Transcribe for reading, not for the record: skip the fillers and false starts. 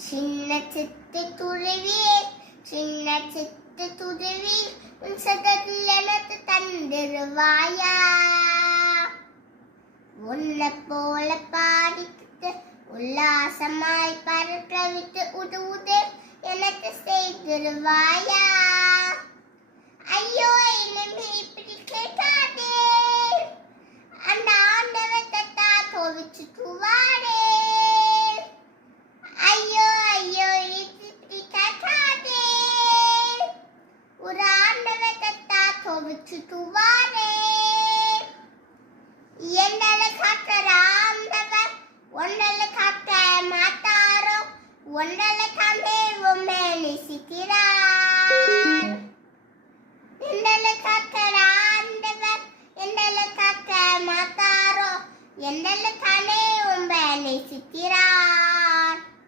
சின்ன சித்து துருவியே சின்ன சித்து துருவி உன் சதத்தில் எனக்கு தந்திருவாயா உன்னை போல பாடிக்கிட்டு உல்லாசமாய் பறக்க விட்டு உதவுதே எனக்கு செய்திருவாயா ஐயோ என்னை இப்படி கேட்காதே அந்த ஆண்டவன் தத்தா தோவிச்சு துவாரே ஐயோ ஐயோ இப்படி கேட்காதே ஒரு ஆண்டவன் தத்தா தோவிச்சு துவாரே என்னல காக்கிற ஆண்டவன் ஒன்னல காக்க மாட்டாரோ ஒன்னல காமே உண்மை நேசிக்கிறார் என்னல காக்கிற ஆண்டவன் என்னல காக்க மாட்டாரோ என்னல தானே உண்மை நேசிக்கிறார்